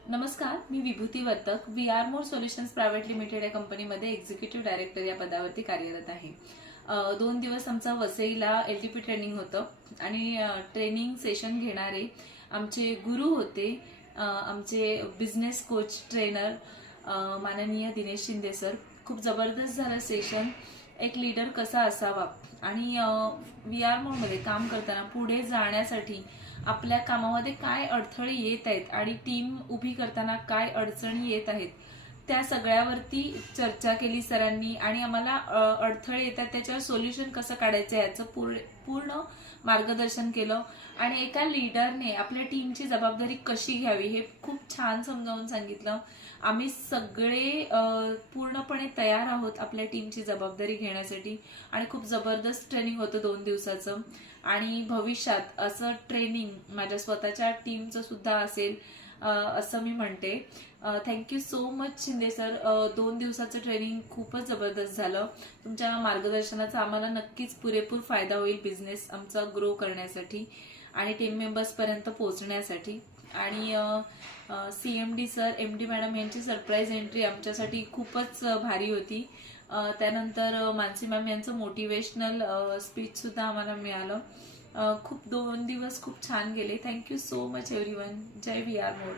नमस्कार, मी विभूती वर्तक VR मोर solutions private limited या कंपनीमध्ये एक्झिक्युटिव्ह डायरेक्टर या पदावरती कार्यरत आहे. 2 दिवस आमचा वसईला LTP ट्रेनिंग होतं आणि ट्रेनिंग सेशन घेणारे आमचे गुरु होते. आमचे बिझनेस कोच ट्रेनर माननीय दिनेश शिंदे सर. खूप जबरदस्त झालं सेशन. एक लीडर कसा असावा आणि VR मोडमध्ये काम करताना पुढे जाण्यासाठी आपल्या कामामध्ये काय अडथळे येत आहेत आणि टीम उभी करताना काय अडचणी येत आहेत त्या सगळ्यावरती चर्चा केली सरांनी आणि आम्हाला अडथळे येतात त्याच्यावर सोल्युशन कसं काढायचं याचं पूर्ण मार्गदर्शन केलं आणि एका लीडरने आपल्या टीमची जबाबदारी कशी घ्यावी हे खूप छान समजावून सांगितलं. आम्ही सगळे पूर्णपणे तयार आहोत आपल्या टीमची जबाबदारी घेण्यासाठी आणि खूप जबरदस्त ट्रेनिंग होतं 2 दिवसाचं. आणि भविष्यात असं ट्रेनिंग माझ्या स्वतःच्या टीमचं सुद्धा असेल असं मी म्हणते. Thank you so much Shinde sir. 2 दिवसाचं ट्रेनिंग खूपच जबरदस्त झालं. तुमच्या मार्गदर्शनाचा आम्हाला नक्कीच पुरेपूर फायदा होईल बिझनेस आमचा ग्रो करण्यासाठी आणि टीम मेंबर्स पर्यंत पोहोचण्यासाठी. आणि CMD सर, MD मॅडम यांची सरप्राईज एंट्री आमच्यासाठी खूपच भारी होती. त्यानंतर मानसी मॅम यांचं मोटिवेशनल स्पीच सुद्धा आम्हाला मिळालं. खूप 2 दिवस खूप छान गेले. Thank you so much everyone. जय VR मोर.